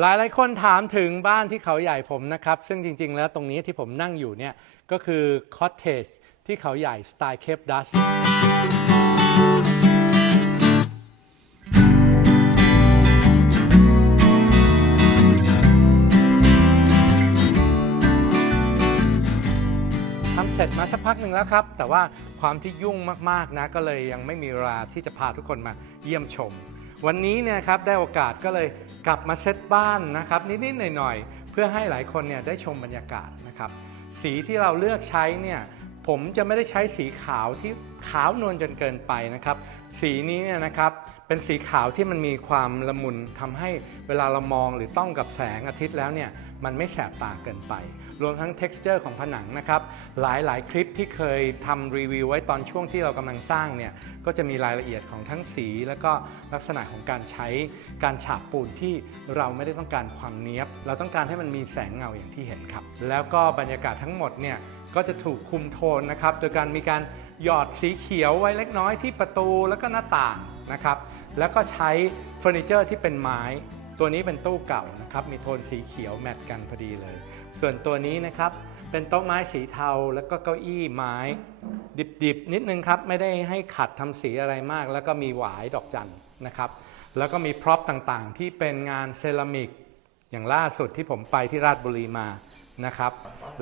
หลายหลายคนถามถึงบ้านที่เขาใหญ่ผมนะครับ ซึ่งจริง ๆ แล้วตรงนี้ที่ผมนั่งอยู่เนี่ย ก็คือคอ t เทจที่เขาใหญ่สไตล์เคปดัชทำเสร็จมาสักพักหนึ่งแล้วครับ แต่ว่าความที่ยุ่งมากๆนะ ก็เลยยังไม่มีเวลาที่จะพาทุกคนมาเยี่ยมชม วันนี้เนี่ยครับได้โอกาสก็เลย กลับมาเซตบ้านนะครับนิดๆหน่อยๆเพื่อให้หลายคนเนี่ยได้ชมบรรยากาศนะครับ สีที่เราเลือกใช้เนี่ยผมจะไม่ได้ใช้สีขาวที่ขาวนวลจนเกินไปนะครับ สีนี้เนี่ยนะครับเป็นสีขาวที่มันมีความละมุนทำให้เวลาเรามองหรือต้องกับแสงอาทิตย์แล้วเนี่ยมันไม่แสบตาเกินไป รวมทั้ง t e x t อร์ของผนังนะครับ หลายๆ คลิปที่เคยทำรีวิวไว้ตอนช่วงที่เรากำลังสร้างเนี่ย ก็จะมีรายละเอียดของทั้งสี แล้วก็ลักษณะของการใช้การฉาบปูนที่เราไม่ได้ต้องการความเนี้ยบ เราต้องการให้มันมีแสงเงาอย่างที่เห็นครับ แล้วก็บรรยากาศทั้งหมดเนี่ยก็จะถูกคุมโทนนะครับ โดยการมีการหยอดสีเขียวไว้เล็กน้อยที่ประตูแล้วก็หน้าต่างนะครับ แล้วก็ใช้เฟอร์นิเจอร์ที่เป็นไม้ ตัวนี้เป็นตู้เก่านะครับมีโทนสีเขียวแมทกันพอดีเลย ส่วนตัวนี้นะครับเป็นโต๊ะไม้สีเทาแล้วก็เก้าอี้ไม้ ดิบๆ นิดนึงครับ ไม่ได้ให้ขัดทำสีอะไรมาก แล้วก็มีหวายดอกจันนะครับ แล้วก็มีพร็อพต่างๆ ที่เป็นงานเซรามิก อย่างล่าสุดที่ผมไปที่ราชบุรีมา นะครับ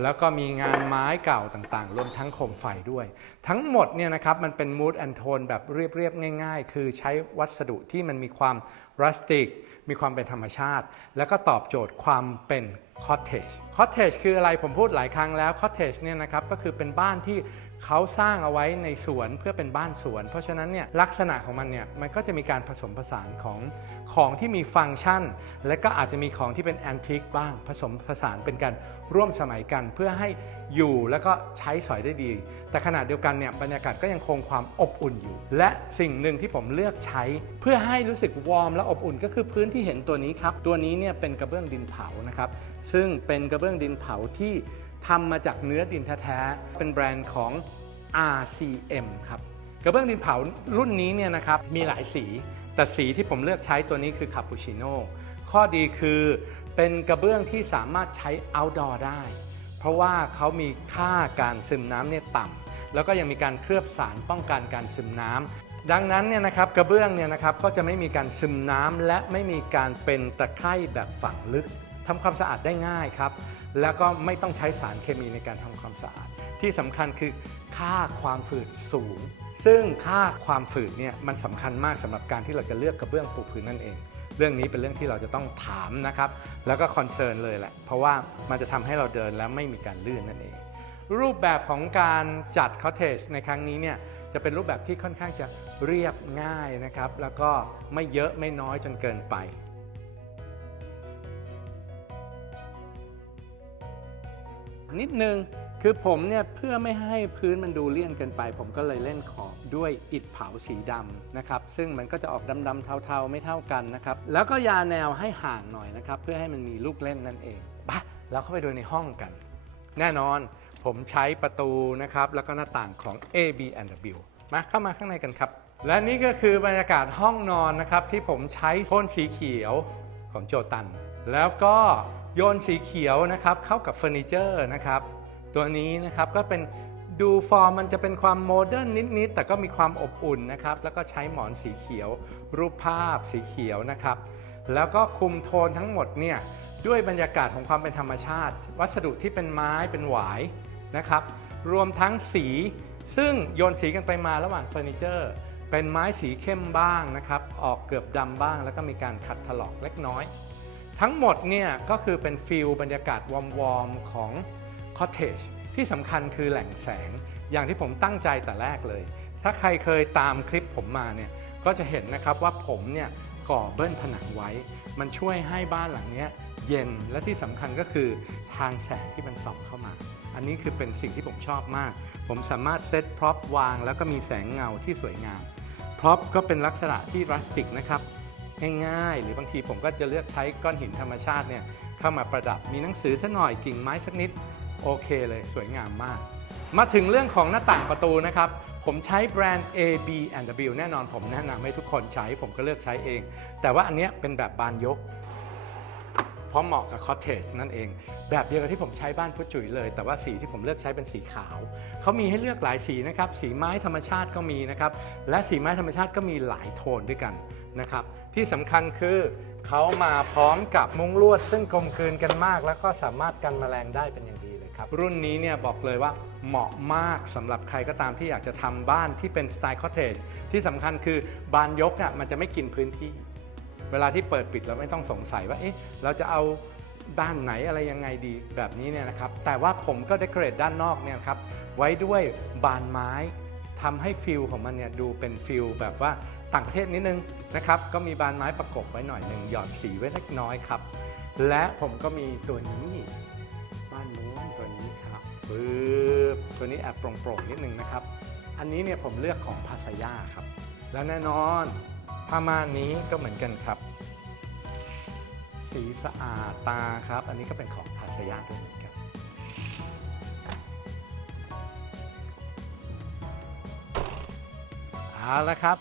แล้วก็มีงานไม้เก่าต่างๆ รวมทั้งโคมไฟด้วย ทั้งหมดเนี่ยนะครับมันเป็นมูดแอนโทนแบบเรียบๆ ง่าย ๆ คือใช้วัสดุที่มันมีความรัสติก มีความเป็นธรรมชาติ แล้วก็ตอบโจทย์ความเป็นคอ t เทจคอ t เทจคืออะไรผมพูดหลายครั้งแล้วคอ t เทจเนี่ยนะครับก็คือเป็นบ้านที่ เขาสร้างเอาไว้ในสวนเพื่อเป็นบ้านสวน เพราะฉะนั้นเนี่ยลักษณะของมันเนี่ยมันก็จะมีการผสมผสานของของที่มีฟังก์ชัน และก็อาจจะมีของที่เป็นแอนทิกบ้าง ผสมผสานเป็นการร่วมสมัยกันเพื่อให้อยู่แล้วก็ใช้สอยได้ดี แต่ขณะเดียวกันเนี่ยบรรยากาศก็ยังคงความอบอุ่นอยู่ และสิ่งหนึ่งที่ผมเลือกใช้ เพื่อให้รู้สึกวอร์มและอบอุ่นก็คือพื้นที่เห็นตัวนี้ครับ ตัวนี้เนี่ยเป็นกระเบื้องดินเผานะครับ ซึ่งเป็นกระเบื้องดินเผาที่ ทำมาจากเนื้อดินแท้ๆ เป็นแบรนด์ของ RCM ครับกระเบื้องดินเผารุ่นนี้เนี่ยนะครับมีหลายสี แต่สีที่ผมเลือกใช้ตัวนี้คือคาปูชิโน่ข้อดีคือเป็นกระเบื้องที่สามารถใช้ outdoor ได้ เพราะว่าเขามีค่าการซึมน้ำเนี่ยต่ำแล้วก็ยังมีการเคลือบสารป้องกันการซึมน้ำดังนั้นเนี่ยนะครับกระเบื้องเนี่ยนะครับก็จะไม่มีการซึมน้ำและไม่มีการเป็นตะไคร่แบบฝังลึก ทำความสะอาดได้ง่ายครับ แล้วก็ไม่ต้องใช้สารเคมีในการทำความสะอาด ที่สำคัญคือค่าความฝืดสูง ซึ่งค่าความฝืดเนี่ยมันสำคัญมากสำหรับการที่เราจะเลือกกระเบื้องปูพื้นนั่นเอง เรื่องนี้เป็นเรื่องที่เราจะต้องถามนะครับ แล้วก็คอนเซิร์นเลยแหละ เพราะว่ามันจะทำให้เราเดินแล้วไม่มีการลื่นนั่นเอง รูปแบบของการจัดคอเทจในครั้งนี้เนี่ยจะเป็นรูปแบบที่ค่อนข้างจะเรียบง่ายนะครับ แล้วก็ไม่เยอะไม่น้อยจนเกินไป นิดนึง คือผมเนี่ยเพื่อไม่ให้พื้นมันดูเลี่ยนเกินไป ผมก็เลยเล่นขอบด้วยอิฐเผาสีดำนะครับซึ่งมันก็จะออกดำๆเทาๆไม่เท่ากันนะครับแล้วก็ยาแนวให้ห่างหน่อยนะครับเพื่อให้มันมีลูกเล่นนั่นเองปะเราเข้าไปดูในห้องกัน แน่นอนผมใช้ประตูนะครับแล้วก็หน้าต่างของ AB&W มาเข้ามาข้างในกันครับ และนี่ก็คือบรรยากาศห้องนอนนะครับที่ผมใช้โทนสีเขียวของโจตัน แล้วก็ โยนสีเขียวนะครับเข้ากับเฟอร์นิเจอร์นะครับตัวนี้นะครับก็เป็นดูฟอร์มมันจะเป็นความโมเดิร์นนิดๆแต่ก็มีความอบอุ่นนะครับแล้วก็ใช้หมอนสีเขียว รูปภาพสีเขียวนะครับ แล้วก็คุมโทนทั้งหมดเนี่ยด้วยบรรยากาศของความเป็นธรรมชาติ วัสดุที่เป็นไม้เป็นหวายนะครับรวมทั้งสีซึ่งโยนสีกันไปมาระหว่างเฟอร์นิเจอร์เป็นไม้สีเข้มบ้างนะครับ ออกเกือบดำบ้าง แล้วก็มีการขัดถลอกเล็กน้อย ทั้งหมดเนี่ยก็คือเป็นฟิลบรรยากาศวอร์มๆของคอเทจที่สำคัญคือแหล่งแสง อย่างที่ผมตั้งใจแต่แรกเลย ถ้าใครเคยตามคลิปผมมาเนี่ยก็จะเห็นนะครับว่าผมเนี่ยก่อเบิ้ลผนังไว้ มันช่วยให้บ้านหลังเนี้ยเย็นและที่สำคัญก็คือทางแสงที่มันส่องเข้ามา อันนี้คือเป็นสิ่งที่ผมชอบมาก ผมสามารถเซตพร็อพวาง แล้วก็มีแสงเงาที่สวยงามพร็อพก็เป็นลักษณะที่รัสติกนะครับ ง่ายๆ หรือบางทีผมก็จะเลือกใช้ก้อนหินธรรมชาติเนี่ยเข้ามาประดับมีหนังสือสักหน่อยกิ่งไม้สักนิดโอเคเลยสวยงามมาก มาถึงเรื่องของหน้าต่างประตูนะครับ ผมใช้แบรนด์ AB&W แน่นอนผมแนะนำให้ทุกคนใช้ผมก็เลือกใช้เอง แต่ว่าอันนี้เป็นแบบบานยกเพราะเหมาะกับคอเทจนั่นเอง แบบเดียวกับที่ผมใช้บ้านพุจุ๋ยเลย แต่ว่าสีที่ผมเลือกใช้เป็นสีขาว เขามีให้เลือกหลายสีนะครับ สีไม้ธรรมชาติก็มีนะครับ และสีไม้ธรรมชาติก็มีหลายโทนด้วยกันนะครับ ที่สำคัญคือเขามาพร้อมกับมุ้งลวด ซึ่งกลมกลืนกันมาก แล้วก็สามารถกันแมลงได้เป็นอย่างดีเลยครับ รุ่นนี้เนี่ยบอกเลยว่าเหมาะมากสำหรับใครก็ตามที่อยากจะทำบ้านที่เป็นสไตล์คอเทจที่สำคัญคือบานยกอะมันจะไม่กินพื้นที่ เวลาที่เปิดปิดเราไม่ต้องสงสัยว่าเอ๊ะเราจะเอาด้านไหนอะไรยังไงดีแบบนี้เนี่ยนะครับแต่ว่าผมก็เดคอเรทด้านนอกเนี่ยครับไว้ด้วยบานไม้ ทำให้ฟิลของมันเนี่ยดูเป็นฟิลแบบว่าต่างประเทศนิดนึงนะครับ ก็มีบานไม้ประกบไว้หน่อยหนึ่งหยอดสีไว้เล็กน้อยครับ และผมก็มีตัวนี้บ้านม้วนตัวนี้ครับปึ๊บตัวนี้แอบโปร่งๆนิดนึงนะครับ อันนี้เนี่ยผมเลือกของพาสยาครับ แล้วแน่นอนผ้าม่านนี้ก็เหมือนกันครับ สีสะอาดตาครับ อันนี้ก็เป็นของพาสยาด้วย เอาละครับ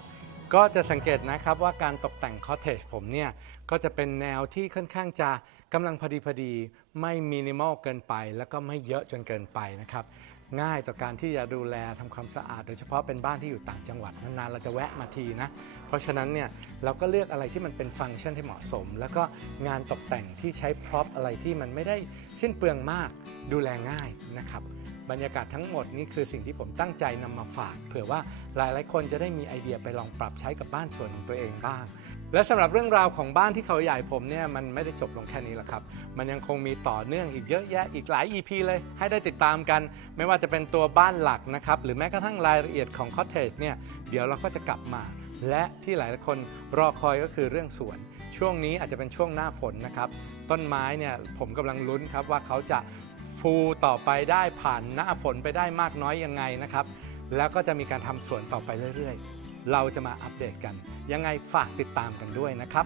ก็จะสังเกตนะครับว่าการตกแต่งคอเทจผมเนี่ย ก็จะเป็นแนวที่ค่อนข้างจะกำลังพอดีพอดี ไม่มินิมอลเกินไป แล้วก็ไม่เยอะจนเกินไปนะครับ ง่ายต่อการที่จะดูแลทำความสะอาด โดยเฉพาะเป็นบ้านที่อยู่ต่างจังหวัดนานๆเราจะแวะมาทีนะ เพราะฉะนั้นเนี่ยเราก็เลือกอะไรที่มันเป็นฟังก์ชันที่เหมาะสม แล้วก็งานตกแต่งที่ใช้พร็อพอะไรที่มันไม่ได้สิ้นเปลืองมากดูแลง่ายนะครับ บรรยากาศทั้งหมดนี่คือสิ่งที่ผมตั้งใจนำมาฝาก เผื่อว่า หลายๆ คนจะได้มีไอเดียไปลองปรับใช้กับบ้านส่วนของตัวเองบ้าง และสำหรับเรื่องราวของบ้านที่เขาใหญ่ผมเนี่ยมันไม่ได้จบลงแค่นี้หรอกครับ มันยังคงมีต่อเนื่องอีกเยอะแยะอีกหลาย EP เลยให้ได้ติดตามกัน ไม่ว่าจะเป็นตัวบ้านหลักนะครับหรือแม้กระทั่งรายละเอียดของคอ t เทจเนี่ยเดี๋ยวเราก็จะกลับมา และที่หลายคนรอคอยก็คือเรื่องสวน ช่วงนี้อาจจะเป็นช่วงหน้าฝนนะครับต้นไม้เนี่ยผมกำลังลุ้นครับว่าเขาจะฟูต่อไปได้ผ่านหน้าฝนไปได้มากน้อยยังไงนะครับ แล้วก็จะมีการทำสวนต่อไปเรื่อยๆ เราจะมาอัปเดตกัน ยังไงฝากติดตามกันด้วยนะครับ